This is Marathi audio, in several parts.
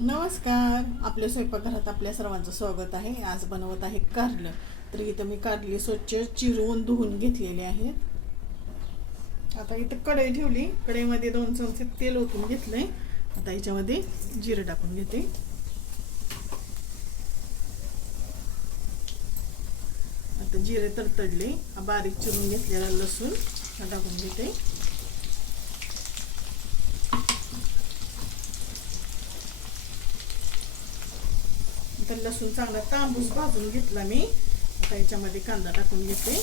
नमस्कार. आपल्या स्वयंपाकघरात आपल्या सर्वांचं स्वागत आहे. आज बनवत आहे कारलं. तर इथं मी कारली स्वच्छ चिरून धुवून घेतलेले आहेत. आता इथं कढई ठेवली. कढईमध्ये दोन चमचे तेल ओतून घेतलंय. आता याच्यामध्ये जिरं टाकून घेते. आता जिरे तडतडले. बारीक चिरून घेतलेला लसूण हा टाकून घेते. तर लसूण चांगला तांबूस भाजून घेतला मी. आता याच्यामध्ये कांदा टाकून घेते.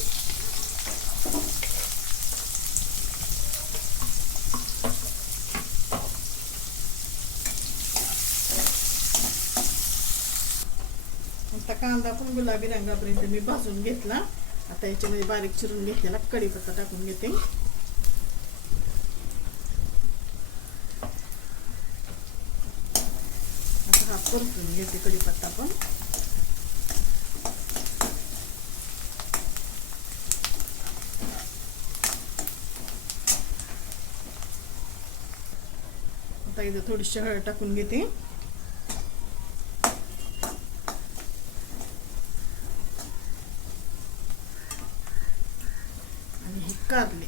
आता कांदा पण गुलाबी रंगापर्यंत मी भाजून घेतला. आता याच्यामध्ये बारीक चिरून घेतलेला कढीपत्ता टाकून घेते आता हा परतून घेते कढीपत्ता पण. आता इथं थोडीशी हळद टाकून घेते. आणि हे कारले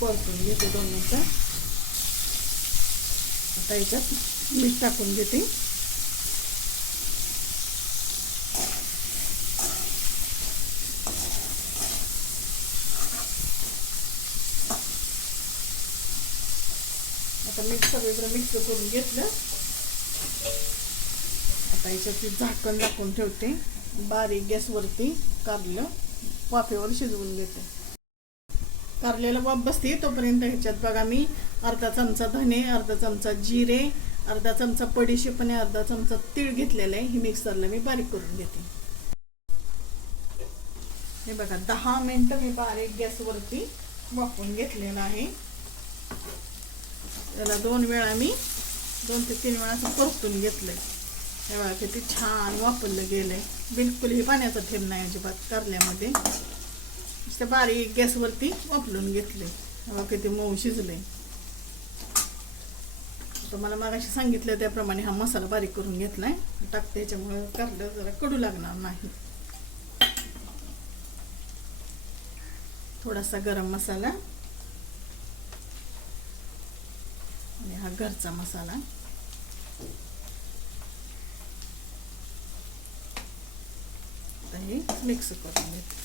परतून घेते दोन मिनटं. आता याच्यात मीठ टाकून घेते. आता मीठ सगळीकडे मिक्स करून घेतलं. आता याच्यात झाकण झाकून ठेवते. बारीक गॅसवरती काढलं वाफेवर शिजवून घेते. कारल्याला वाफ बसते तोपर्यंत ह्याच्यात बघा मी अर्धा चमचा धने अर्धा चमचा जिरे अर्धा चमचा पडीशेपणे अर्धा चमचा तीळ घेतलेला आहे. ही मिक्सरला मी बारीक करून घेते. हे बघा दहा मिनटं मी बारीक गॅसवरती वापरून घेतलेलं आहे. त्याला दोन वेळा मी दोन ते तीन वेळा असं परतून घेतलंय. हे बघा किती छान वापरलं गेलंय. बिलकुल हे पाण्याचा थेंब नाही अजिबात कारल्यामध्ये नुसतं बारीक गॅसवरती वापरून घेतले. हे बघा किती मऊ शिजले. तुम्हाला मागाशी सांगितलं त्याप्रमाणे हा मसाला बारीक करून घेतलाय. टाकते याच्यामुळे कारलं जरा कडू लागणार नाही. थोडासा गरम मसाला. आणि हा घरचा मसाला. हे मिक्स करून घेते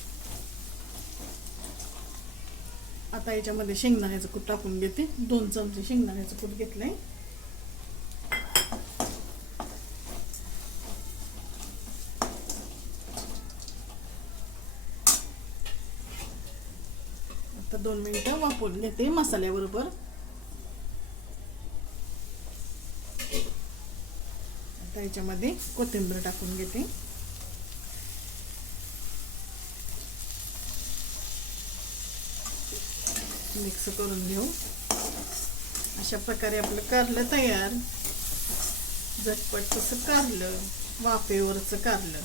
आता याच्यामध्ये शेंगदाण्याचं कूट टाकून घेते. दोन चमचे शेंगदाण्याचं कूट घेतलंय. आता दोन मिनिटं वापरून घेते मसाल्याबरोबर. आता याच्यामध्ये कोथिंबीर टाकून घेते. मिक्स करून घेऊ. अशा प्रकारे आपलं कारलं तयार. झटपट तसं कारलं वाफेवरचं कारलं.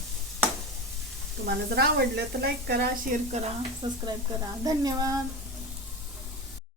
तुम्हाला जर आवडलं तर लाईक करा शेअर करा सबस्क्राईब करा. धन्यवाद!